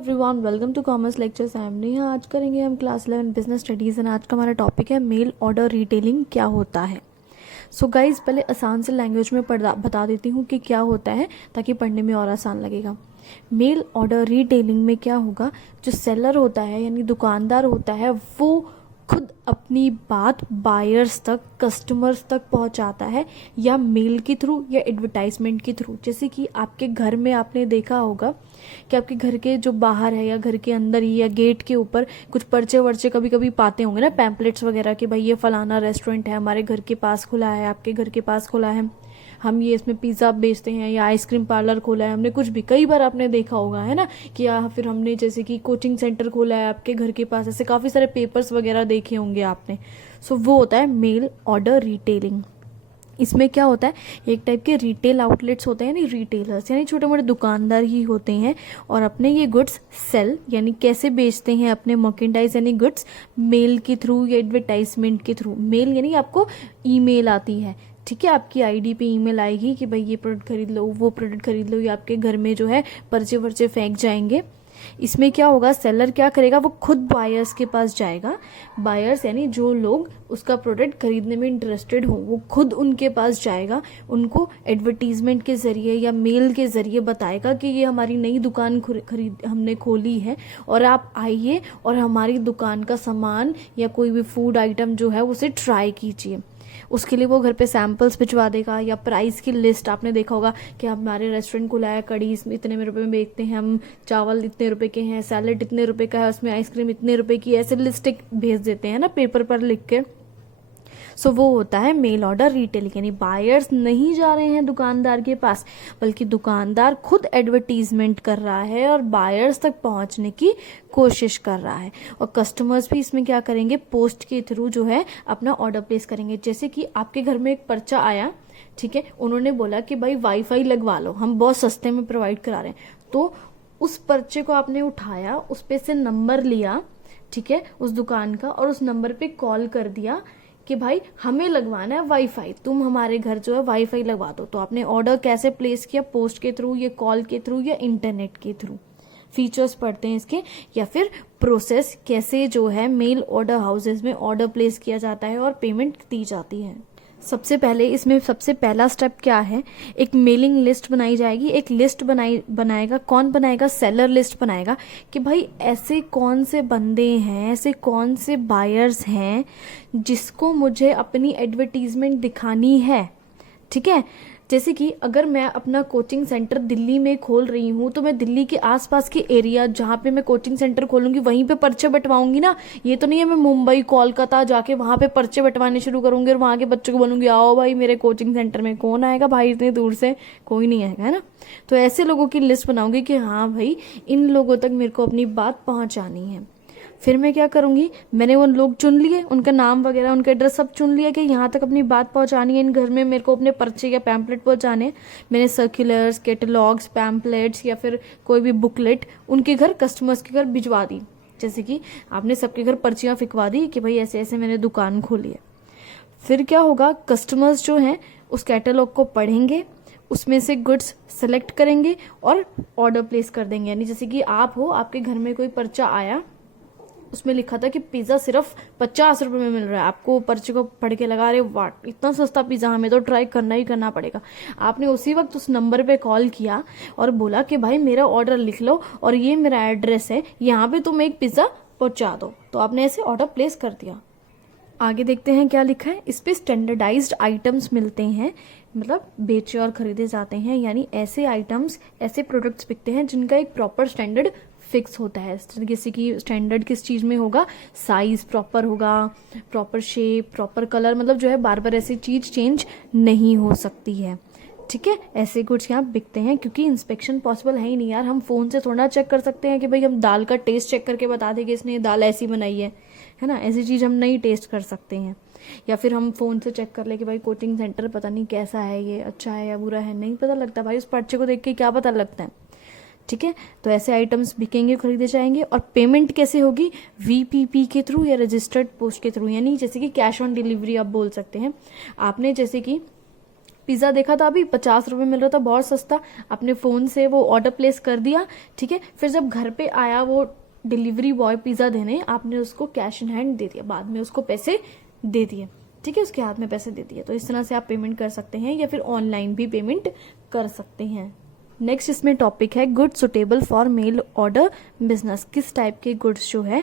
Everyone, welcome to commerce lectures. I am Neha. आज करेंगे हम क्लास 11 बिजनेस स्टडीज़ एंड आज का हमारा टॉपिक है मेल ऑर्डर रिटेलिंग क्या होता है। सो गाइज, पहले आसान से लैंग्वेज में बता देती हूँ कि क्या होता है ताकि पढ़ने में और आसान लगेगा। मेल ऑर्डर रिटेलिंग में क्या होगा, जो सेलर होता है यानी दुकानदार होता है वो खुद अपनी बात बायर्स तक, कस्टमर्स तक पहुंचाता है, या मेल के थ्रू या एडवर्टाइजमेंट के थ्रू। जैसे कि आपके घर में आपने देखा होगा कि आपके घर के जो बाहर है या घर के अंदर ही या गेट के ऊपर कुछ पर्चे वर्चे कभी कभी पाते होंगे ना, पैम्पलेट्स वगैरह कि भाई ये फलाना रेस्टोरेंट है, हमारे घर के पास खुला है, आपके घर के पास खुला है, हम ये इसमें पिज़्ज़ा बेचते हैं, या आइसक्रीम पार्लर खोला है, हमने कुछ भी कई बार आपने देखा होगा, है ना, कि या फिर हमने जैसे कि कोचिंग सेंटर खोला है आपके घर के पास, ऐसे काफ़ी सारे पेपर्स वगैरह देखे होंगे आपने। सो वो होता है मेल ऑर्डर रिटेलिंग। इसमें क्या होता है, एक टाइप के रिटेल आउटलेट्स होते हैं, यानी रिटेलर्स यानी छोटे मोटे दुकानदार ही होते हैं, और अपने ये गुड्स सेल यानी कैसे बेचते हैं अपने मर्केंडाइज यानी गुड्स मेल के थ्रू या एडवर्टाइजमेंट के थ्रू। मेल यानी आपको ईमेल आती है, ठीक है, आपकी आईडी पे ईमेल आएगी कि भाई ये प्रोडक्ट खरीद लो, वो प्रोडक्ट खरीद लो, या आपके घर में जो है पर्चे वर्चे फेंक जाएंगे। इसमें क्या होगा, सेलर क्या करेगा, वो खुद बायर्स के पास जाएगा। बायर्स यानी जो लोग उसका प्रोडक्ट खरीदने में इंटरेस्टेड हो, वो खुद उनके पास जाएगा, उनको एडवर्टीजमेंट के जरिए या मेल के जरिए बताएगा कि ये हमारी नई दुकान खरीद हमने खोली है और आप आइए और हमारी दुकान का सामान या कोई भी फूड आइटम जो है उसे ट्राई कीजिए। उसके लिए वो घर पे सैंपल्स भिजवा देगा, या प्राइस की लिस्ट आपने देखा होगा कि हमारे रेस्टोरेंट खुला है, कड़ी इसमें इतने में रुपए में बेचते हैं, हम चावल इतने रुपए के हैं, सैलेड इतने रुपए का है, उसमें आइसक्रीम इतने रुपए की, ऐसे लिस्ट एक भेज देते हैं ना पेपर पर लिख के। सो वो होता है मेल ऑर्डर रिटेलिंग, यानी बायर्स नहीं जा रहे हैं दुकानदार के पास, बल्कि दुकानदार खुद एडवर्टीजमेंट कर रहा है और बायर्स तक पहुंचने की कोशिश कर रहा है। और कस्टमर्स भी इसमें क्या करेंगे, पोस्ट के थ्रू जो है अपना ऑर्डर प्लेस करेंगे। जैसे कि आपके घर में एक पर्चा आया, ठीक है, उन्होंने बोला कि भाई वाईफाई लगवा लो, हम बहुत सस्ते में प्रोवाइड करा रहे हैं, तो उस पर्चे को आपने उठाया, उस पे से नंबर लिया, ठीक है, उस दुकान का, और उस नंबर पे कॉल कर दिया कि भाई हमें लगवाना है वाईफाई, तुम हमारे घर जो है वाईफाई लगवा दो। तो आपने ऑर्डर कैसे प्लेस किया, पोस्ट के थ्रू या कॉल के थ्रू या इंटरनेट के थ्रू। फीचर्स पढ़ते हैं इसके, या फिर प्रोसेस कैसे जो है मेल ऑर्डर हाउसेज में ऑर्डर प्लेस किया जाता है और पेमेंट दी जाती है। सबसे पहले इसमें सबसे पहला स्टेप क्या है, एक मेलिंग लिस्ट बनाई जाएगी। एक लिस्ट बनाएगा, कौन बनाएगा, सेलर लिस्ट बनाएगा कि भाई ऐसे कौन से बंदे हैं, ऐसे कौन से बायर्स हैं जिसको मुझे अपनी एडवर्टीजमेंट दिखानी है, ठीक है। जैसे कि अगर मैं अपना कोचिंग सेंटर दिल्ली में खोल रही हूँ, तो मैं दिल्ली के आसपास के एरिया जहाँ पे मैं कोचिंग सेंटर खोलूंगी वहीं पे पर्चे बंटवाऊंगी ना। ये तो नहीं है मैं मुंबई कोलकाता जाके वहाँ पे पर्चे बंटवाने शुरू करूंगी और वहाँ के बच्चों को बोलूंगी आओ भाई मेरे कोचिंग सेंटर में। कौन आएगा भाई इतनी दूर से, कोई नहीं आएगा, है ना। तो ऐसे लोगों की लिस्ट बनाऊंगी कि हाँ भाई इन लोगों तक मेरे को अपनी बात पहुँचानी है। फिर मैं क्या करूंगी, मैंने वो लोग चुन लिए, उनका नाम वगैरह उनका एड्रेस सब चुन लिया कि यहाँ तक अपनी बात पहुँचानी है, इन घर में मेरे को अपने पर्चे या पैम्पलेट पहुँचाने। मैंने सर्कुलर्स, कैटलॉग्स, पैम्पलेट्स या फिर कोई भी बुकलेट उनके घर, कस्टमर्स के घर भिजवा दी। जैसे कि आपने सबके घर पर्चियाँ फिकवा दी कि भाई ऐसे ऐसे मैंने दुकान खोली है। फिर क्या होगा, कस्टमर्स जो हैं उस कैटलॉग को पढ़ेंगे, उसमें से गुड्स सेलेक्ट करेंगे और ऑर्डर प्लेस कर देंगे। यानी जैसे कि आप हो, आपके घर में कोई पर्चा आया, उसमें लिखा था कि पिज़्ज़ा सिर्फ 50 रुपए में मिल रहा है। आपको पर्चे को पढ़ के लगा रहे वाट इतना सस्ता पिज़्ज़ा, हमें तो ट्राई करना ही करना पड़ेगा। आपने उसी वक्त उस नंबर पे कॉल किया और बोला कि भाई मेरा ऑर्डर लिख लो और ये मेरा एड्रेस है, यहाँ पे तुम एक पिज़्ज़ा पहुँचा दो। तो आपने ऐसे ऑर्डर प्लेस कर दिया। आगे देखते हैं क्या लिखा है। इस पे स्टैंडर्डाइज्ड आइटम्स मिलते हैं, मतलब बेचे और खरीदे जाते हैं, यानी ऐसे आइटम्स, ऐसे प्रोडक्ट्स बिकते हैं जिनका एक प्रॉपर स्टैंडर्ड फिक्स होता है। जैसे कि स्टैंडर्ड किस चीज़ में होगा, साइज प्रॉपर होगा, प्रॉपर शेप, प्रॉपर कलर, मतलब जो है बार बार ऐसी चीज़ चेंज नहीं हो सकती है, ठीक है। ऐसे गुड्स यहाँ बिकते हैं, क्योंकि इंस्पेक्शन पॉसिबल है ही नहीं यार। हम फ़ोन से थोड़ा चेक कर सकते हैं कि भाई हम दाल का टेस्ट चेक करके बता दें कि इसने ये दाल ऐसी बनाई है ना। ऐसी चीज़ हम नहीं टेस्ट कर सकते हैं। या फिर हम फ़ोन से चेक कर ले कि भाई कोचिंग सेंटर पता नहीं कैसा है, ये अच्छा है या बुरा है, नहीं पता लगता भाई। उस पर्चे को देख के क्या पता लगता है, ठीक है। तो ऐसे आइटम्स बिकेंगे, खरीदे जाएंगे। और पेमेंट कैसे होगी, वीपीपी के थ्रू या रजिस्टर्ड पोस्ट के थ्रू, यानी जैसे कि कैश ऑन डिलीवरी आप बोल सकते हैं। आपने जैसे कि पिज़्ज़ा देखा था अभी 50 रुपये मिल रहा था, बहुत सस्ता, अपने फ़ोन से वो ऑर्डर प्लेस कर दिया, ठीक है। फिर जब घर पे आया वो डिलीवरी बॉय पिज़्ज़ा देने, आपने उसको कैश इन हैंड दे दिया, बाद में उसको पैसे दे दिए, ठीक है, उसके हाथ में पैसे दे दिए। तो इस तरह से आप पेमेंट कर सकते हैं या फिर ऑनलाइन भी पेमेंट कर सकते हैं। नेक्स्ट इसमें टॉपिक है goods suitable for male order business. किस टाइप के गुड्स जो है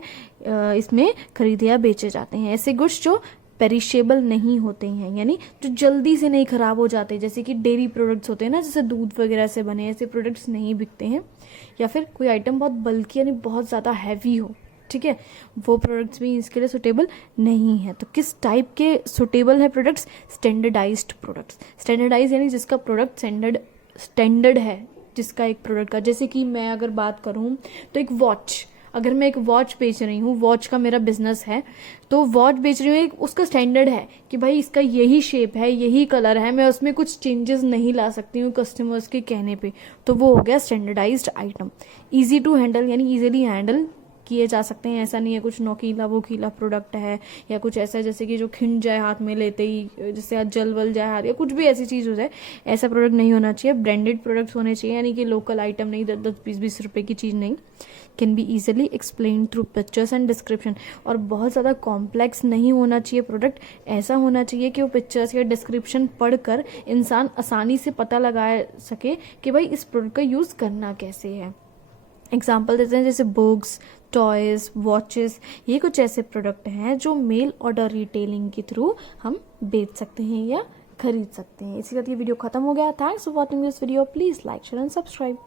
इसमें खरीदे या बेचे जाते हैं। ऐसे गुड्स जो पेरिशेबल नहीं होते हैं, यानी जो जल्दी से नहीं खराब हो जाते, जैसे कि डेयरी प्रोडक्ट्स होते हैं ना, जैसे दूध वगैरह से बने ऐसे प्रोडक्ट्स नहीं बिकते हैं। या फिर कोई आइटम बहुत बल्कि यानी बहुत ज़्यादा हैवी हो, ठीक है, वो प्रोडक्ट्स भी इसके लिए सुटेबल नहीं है। तो किस टाइप के सुटेबल है प्रोडक्ट्स? Standardised products. स्टैंडर्डाइज यानी जिसका प्रोडक्ट स्टैंडर्ड है जिसका एक प्रोडक्ट का। जैसे कि मैं अगर बात करूं तो एक वॉच, अगर मैं एक वॉच बेच रही हूँ, वॉच का मेरा बिजनेस है, तो वॉच बेच रही हूँ, एक उसका स्टैंडर्ड है कि भाई इसका यही शेप है, यही कलर है, मैं उसमें कुछ चेंजेस नहीं ला सकती हूँ कस्टमर्स के कहने पे, तो वो हो गया standardized item. Easy to handle यानी इजीली हैंडल किए जा सकते हैं, ऐसा नहीं है कुछ नोकीला वोकीला प्रोडक्ट है या कुछ ऐसा जैसे कि जो खिंड जाए हाथ में लेते ही, जैसे जल वल जाए हाथ, या कुछ भी ऐसी चीज़ हो जाए, ऐसा प्रोडक्ट नहीं होना चाहिए। ब्रांडेड प्रोडक्ट्स होने चाहिए, यानी कि लोकल आइटम नहीं, 10-20 रुपए की चीज़ नहीं। Can be easily explain through pictures and description, और बहुत ज़्यादा कॉम्प्लेक्स नहीं होना चाहिए प्रोडक्ट, ऐसा होना चाहिए कि वो पिक्चर्स या डिस्क्रिप्शन पढ़कर इंसान आसानी से पता लगा सके कि भाई इस प्रोडक्ट का यूज़ करना कैसे है। एग्जाम्पल देते हैं जैसे बुक्स, टॉयज़, वॉचेस, ये कुछ ऐसे प्रोडक्ट हैं जो मेल ऑर्डर रिटेलिंग के थ्रू हम बेच सकते हैं या खरीद सकते हैं। इसी के साथ ये वीडियो खत्म हो गया। Thanks for watching this video. Please like, share and subscribe.